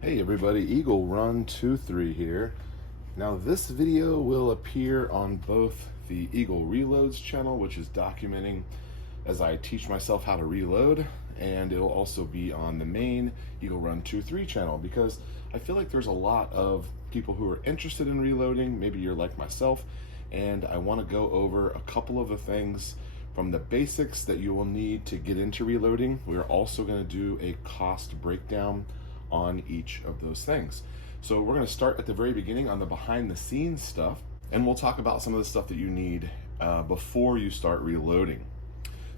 Hey everybody, Eagle Run 23 here. Now this video will appear on both the Eagle Reloads channel, which is documenting as I teach myself how to reload, and it'll also be on the main Eagle Run 23 channel because I feel like there's a lot of people who are interested in reloading. Maybe you're like myself, and I want to go over a couple of the things from the basics that you will need to get into reloading. We're also going to do a cost breakdown on each of those things. So we're going to start at the very beginning on the behind the scenes stuff, and we'll talk about some of the stuff that you need before you start reloading.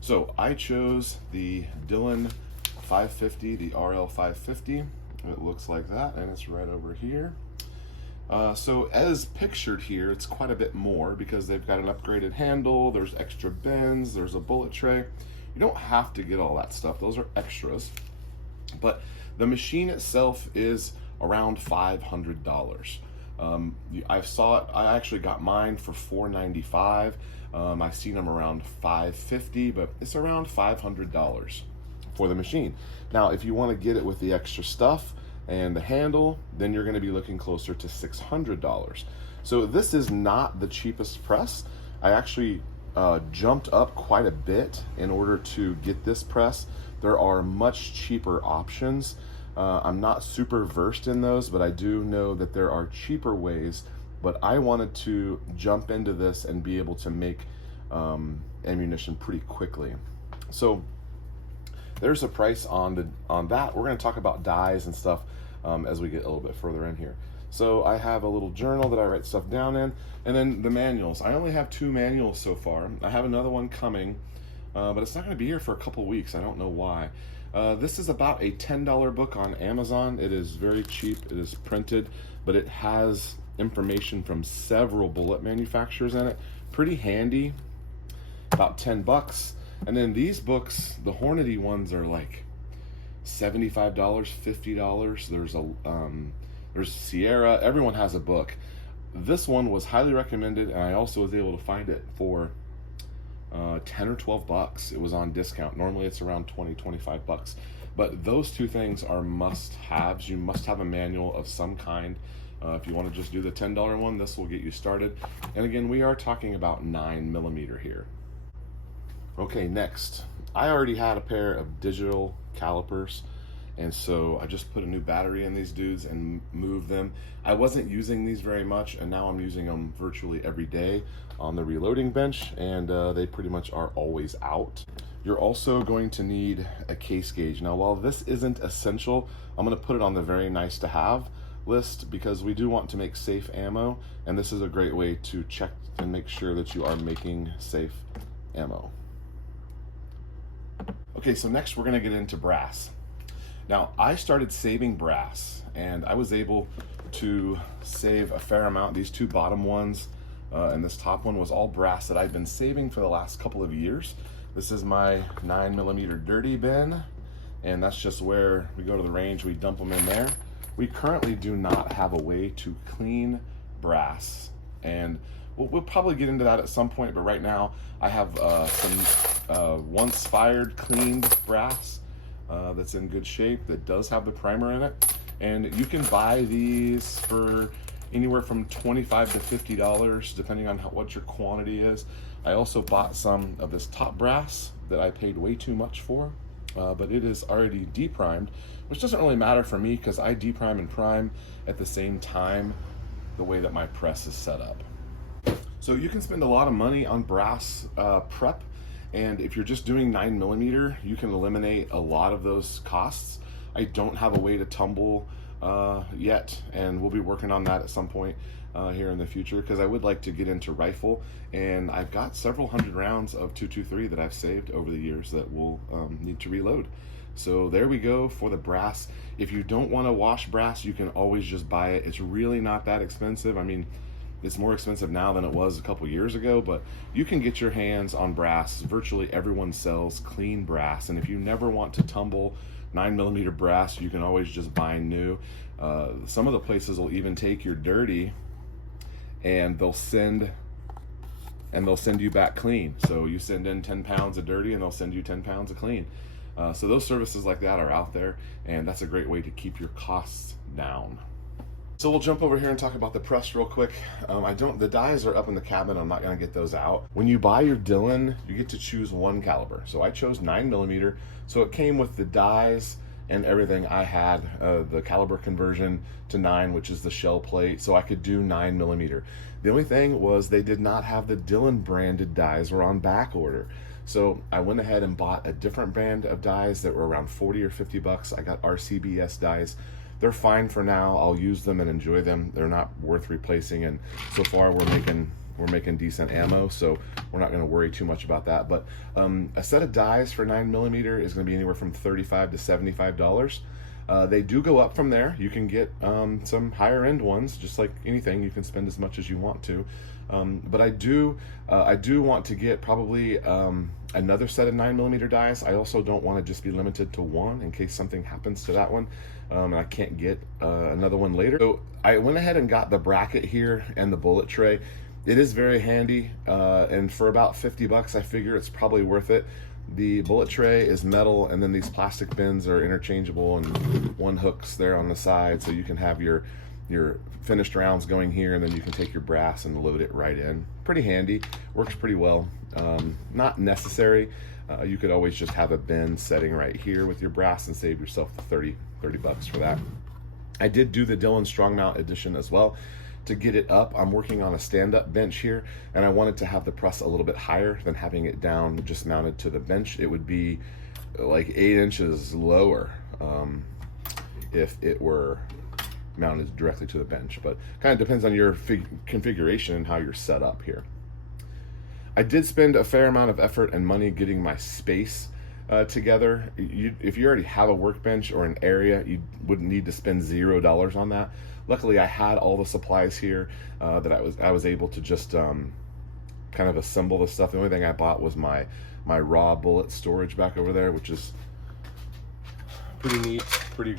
So I chose the Dillon 550, the RL 550. It looks like that, and it's right over here. So as pictured here, it's quite a bit more because they've got an upgraded handle, there's extra bends, there's a bullet tray. You don't have to get all that stuff, those are extras. But the machine itself is around $500. I actually got mine for $495. I've seen them around $550, but it's around $500 for the machine. Now, if you want to get it with the extra stuff and the handle, then you're going to be looking closer to $600. So this is not the cheapest press. I actually jumped up quite a bit in order to get this press. There are much cheaper options. I'm not super versed in those, but I do know that there are cheaper ways. But I wanted to jump into this and be able to make ammunition pretty quickly. So there's a price on that. We're going to talk about dies and stuff as we get a little bit further in here. So I have a little journal that I write stuff down in, and then the manuals. I only have 2 manuals so far. I have another one coming, but it's not going to be here for a couple weeks. I don't know why. This is about a $10 book on Amazon. It is very cheap. It is printed, but it has information from several bullet manufacturers in it. Pretty handy, about 10 bucks. And then these books, the Hornady ones, are like $75, $50. There's Sierra. Everyone has a book. This one was highly recommended, and I also was able to find it for 10 or 12 bucks. It was on discount. Normally it's around 20, 25 bucks. But those 2 things are must-haves. You must have a manual of some kind. If you want to just do the $10 one, this will get you started. And again, we are talking about 9mm here. Okay, next. I already had a pair of digital calipers, and so I just put a new battery in these dudes and moved them. I wasn't using these very much, and now I'm using them virtually every day on the reloading bench, and they pretty much are always out. You're also going to need a case gauge. Now, while this isn't essential, I'm going to put it on the very nice to have list because we do want to make safe ammo, and this is a great way to check and make sure that you are making safe ammo. Okay, so next we're going to get into brass. Now, I started saving brass, and I was able to save a fair amount. These 2 bottom ones and this top one was all brass that I've been saving for the last couple of years. This is my 9mm dirty bin, and that's just where we go to the range, we dump them in there. We currently do not have a way to clean brass, and we'll probably get into that at some point, but right now I have some once fired cleaned brass that's in good shape, that does have the primer in it, and you can buy these for anywhere from $25 to $50 depending on what your quantity is. I also bought some of this top brass that I paid way too much for, but it is already deprimed, which doesn't really matter for me because I deprime and prime at the same time the way that my press is set up. So you can spend a lot of money on brass prep, and if you're just doing 9mm, you can eliminate a lot of those costs. I don't have a way to tumble yet, and we'll be working on that at some point here in the future because I would like to get into rifle, and I've got several hundred rounds of 223 that I've saved over the years that will need to reload. So there we go for the brass. If you don't want to wash brass, you can always just buy it. It's really not that expensive. I mean, it's more expensive now than it was a couple years ago, but you can get your hands on brass. Virtually everyone sells clean brass, and if you never want to tumble 9mm brass, you can always just buy new. Some of the places will even take your dirty and they'll send you back clean. So you send in 10 pounds of dirty and they'll send you 10 pounds of clean. So those services like that are out there, and that's a great way to keep your costs down. So we'll jump over here and talk about the press real quick. The dies are up in the cabinet. I'm not gonna get those out. When you buy your Dillon, you get to choose one caliber. So I chose 9mm. So it came with the dies and everything. I had the caliber conversion to 9, which is the shell plate, so I could do 9mm. The only thing was they did not have the Dillon branded dies, were on back order. So I went ahead and bought a different brand of dies that were around 40 or 50 bucks. I got RCBS dies. They're fine for now. I'll use them and enjoy them. They're not worth replacing, and so far we're making decent ammo, so we're not going to worry too much about that. But a set of dies for 9mm is going to be anywhere from $35 to $75. They do go up from there. You can get some higher end ones, just like anything. You can spend as much as you want to. But I do want to get probably another set of 9mm dies. I also don't want to just be limited to one in case something happens to that one and I can't get another one later. So I went ahead and got the bracket here and the bullet tray. It is very handy, and for about 50 bucks, I figure it's probably worth it. The bullet tray is metal, and then these plastic bins are interchangeable, and one hook's there on the side, so you can have your finished rounds going here, and then you can take your brass and load it right in. Pretty handy, works pretty well. Not necessary. You could always just have a bin setting right here with your brass and save yourself the 30 bucks for that. I did do the Dillon Strong Mount edition as well. To get it up, I'm working on a stand-up bench here, and I wanted to have the press a little bit higher than having it down just mounted to the bench. It would be like 8 inches lower if it were mounted directly to the bench, but kind of depends on your configuration and how you're set up here. I did spend a fair amount of effort and money getting my space together. If you already have a workbench or an area, you wouldn't need to spend $0 on that. Luckily, I had all the supplies here that I was able to just kind of assemble the stuff. The only thing I bought was my raw bullet storage back over there, which is pretty neat, pretty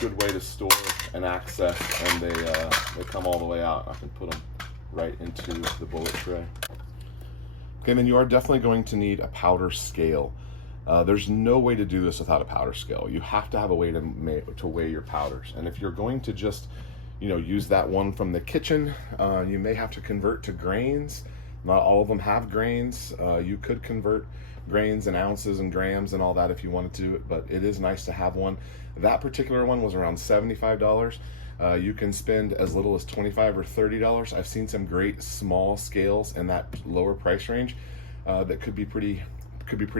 good way to store and access, and they come all the way out. I can put them right into the bullet tray. Okay, then you are definitely going to need a powder scale. There's no way to do this without a powder scale. You have to have a way to weigh your powders, and if you're going to just use that one from the kitchen, you may have to convert to grains. Not all of them have grains. You could convert grains and ounces and grams and all that if you wanted to, but it is nice to have one. That particular one was around $75. You can spend as little as $25 or $30. I've seen some great small scales in that lower price range that could be pretty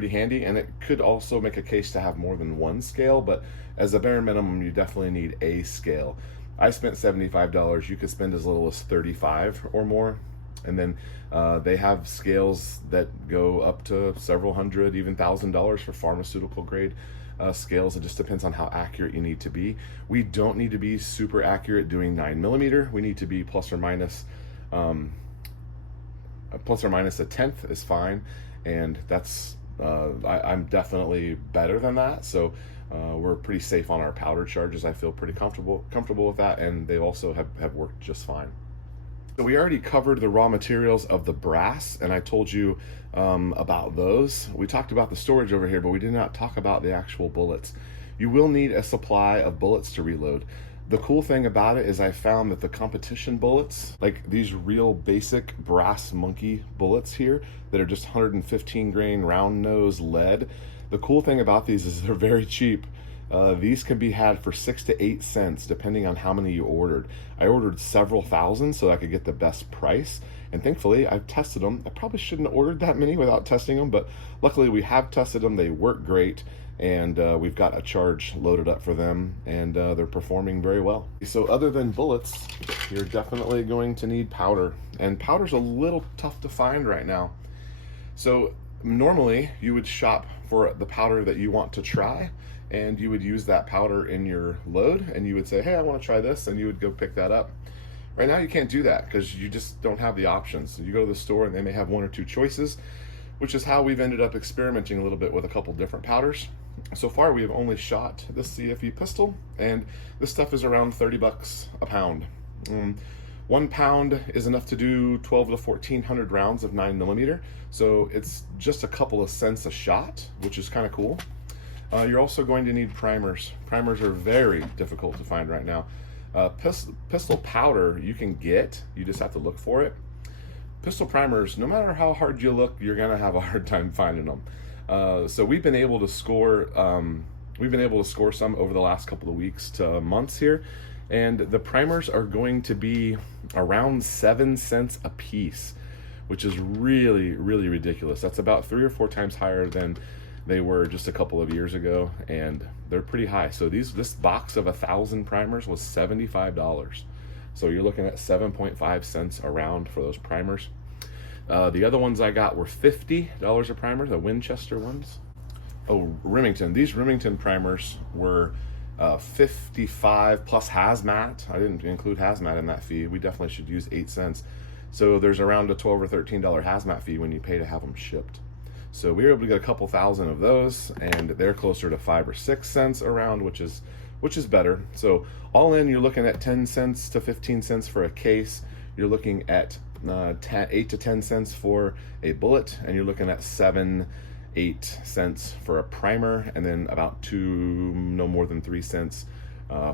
handy, and it could also make a case to have more than one scale, but as a bare minimum, you definitely need a scale. I spent $75. You could spend as little as $35 or more. And then they have scales that go up to several hundred, even $1,000 for pharmaceutical grade scales. It just depends on how accurate you need to be. We don't need to be super accurate doing 9mm. We need to be plus or minus a tenth is fine, and that's I'm definitely better than that. So we're pretty safe on our powder charges. I feel pretty comfortable with that, and they also have worked just fine. So we already covered the raw materials of the brass, and I told you about those. We talked about the storage over here, but we did not talk about the actual bullets. You will need a supply of bullets to reload. The cool thing about it is I found that the competition bullets, like these real basic brass monkey bullets here that are just 115 grain round nose lead, the cool thing about these is they're very cheap. These can be had for 6 to 8 cents depending on how many you ordered. I ordered several thousand so I could get the best price, and thankfully I've tested them. I probably shouldn't have ordered that many without testing them, but luckily we have tested them. They work great, and we've got a charge loaded up for them, and they're performing very well. So other than bullets, you're definitely going to need powder, and powder's a little tough to find right now. So normally you would shop for the powder that you want to try, and you would use that powder in your load, and you would say, hey, I want to try this, and you would go pick that up. Right now you can't do that because you just don't have the options. You go to the store and they may have 1 or 2 choices, which is how we've ended up experimenting a little bit with a couple different powders. So far we have only shot this CFE pistol, and this stuff is around 30 bucks a pound. 1 pound is enough to do 12 to 1400 rounds of 9mm, so it's just a couple of cents a shot, which is kind of cool. You're also going to need primers. Primers are very difficult to find right now. Pistol powder you can get, you just have to look for it. Pistol primers, no matter how hard you look, you're gonna have a hard time finding them. So we've been able to score some over the last couple of weeks to months here, and the primers are going to be around 7 cents a piece, which is really, really ridiculous. That's about 3 or 4 times higher than they were just a couple of years ago, and they're pretty high. So this box of 1,000 primers was $75. So you're looking at 7.5 cents a round for those primers. The other ones I got were $50 a primer, the Winchester ones. Oh, Remington. These Remington primers were 55 plus hazmat. I didn't include hazmat in that fee. We definitely should use 8 cents. So there's around a $12 or $13 hazmat fee when you pay to have them shipped. So we were able to get a couple thousand of those, and they're closer to 5 or 6 cents a round, which is better. So all in, you're looking at 10 cents to 15 cents for a case. You're looking at 8 to 10 cents for a bullet, and you're looking at 7-8 cents for a primer, and then about no more than 3 cents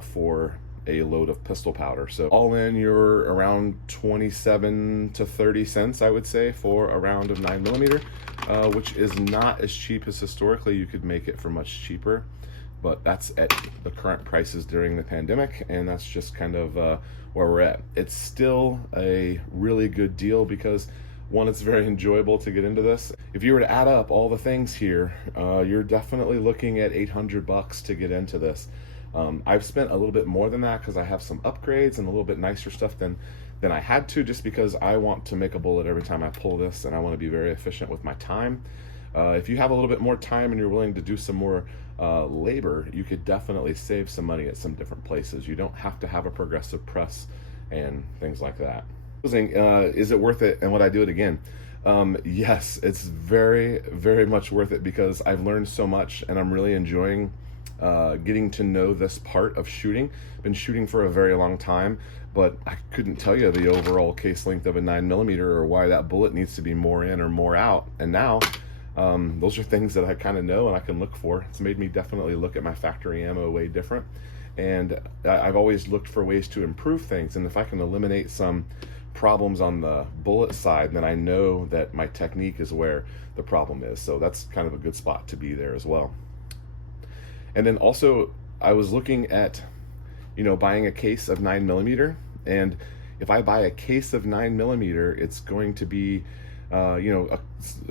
for a load of pistol powder. So all in, you're around 27 to 30 cents, I would say, for a round of 9mm, which is not as cheap as historically. You could make it for much cheaper, but that's at the current prices during the pandemic, and that's just kind of where we're at. It's still a really good deal because, one, it's very enjoyable to get into this. If you were to add up all the things here, you're definitely looking at $800 to get into this. I've spent a little bit more than that because I have some upgrades and a little bit nicer stuff than I had to, just because I want to make a bullet every time I pull this, and I want to be very efficient with my time. If you have a little bit more time and you're willing to do some more labor, you could definitely save some money at some different places. You don't have to have a progressive press and things like that. Is it worth it, and would I do it again? Yes, it's very, very much worth it because I've learned so much, and I'm really enjoying getting to know this part of shooting. Been shooting for a very long time, but I couldn't tell you the overall case length of a 9mm or why that bullet needs to be more in or more out. And now those are things that I kind of know and I can look for. It's made me definitely look at my factory ammo way different, and I've always looked for ways to improve things, and if I can eliminate some problems on the bullet side, then I know that my technique is where the problem is. So that's kind of a good spot to be there as well. And then also, I was looking at, buying a case of 9mm, and if I buy a case of 9mm, it's going to be, a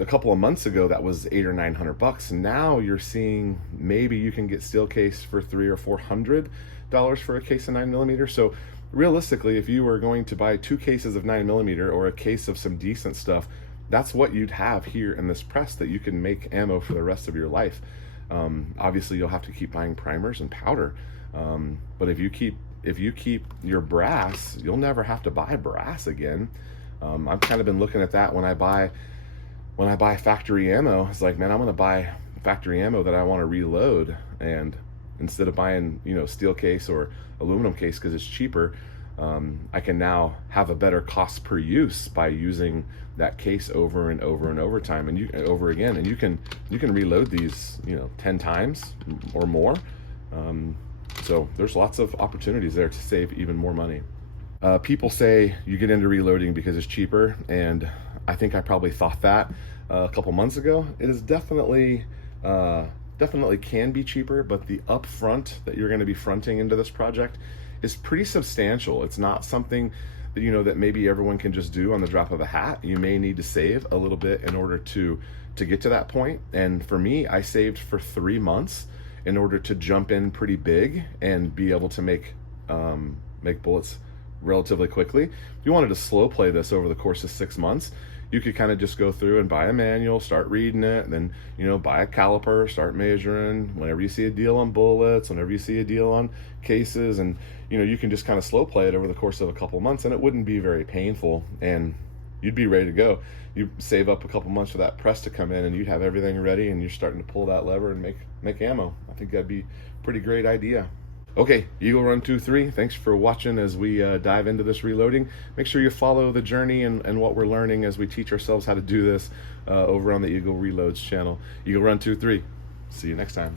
couple of months ago that was $800 or $900. Now you're seeing maybe you can get steel case for $300 or $400 for a case of 9mm. So realistically, if you were going to buy 2 cases of 9mm or a case of some decent stuff, that's what you'd have here in this press that you can make ammo for the rest of your life. Obviously you'll have to keep buying primers and powder, but if you keep your brass, you'll never have to buy brass again. I've kind of been looking at that when I buy factory ammo. It's like, man, I'm gonna buy factory ammo that I want to reload, and instead of buying steel case or aluminum case because it's cheaper, I can now have a better cost per use by using that case over and over and over time, and over again, and you can reload these 10 times or more. So there's lots of opportunities there to save even more money. People say you get into reloading because it's cheaper, and I think I probably thought that a couple months ago. It is definitely can be cheaper, but the upfront that you're going to be fronting into this project is pretty substantial. It's not something that that maybe everyone can just do on the drop of a hat. You may need to save a little bit in order to get to that point. And for me, I saved for 3 months in order to jump in pretty big and be able to make bullets relatively quickly. If you wanted to slow play this over the course of 6 months, you could kind of just go through and buy a manual, start reading it, and then buy a caliper, start measuring. Whenever you see a deal on bullets, whenever you see a deal on cases, and you can just kind of slow play it over the course of a couple months, and it wouldn't be very painful, and you'd be ready to go. You save up a couple months for that press to come in, and you'd have everything ready, and you're starting to pull that lever and make ammo. I think that'd be a pretty great idea. Okay, Eagle Run 23, thanks for watching as we dive into this reloading. Make sure you follow the journey and what we're learning as we teach ourselves how to do this over on the Eagle Reloads channel. Eagle Run 23, see you next time.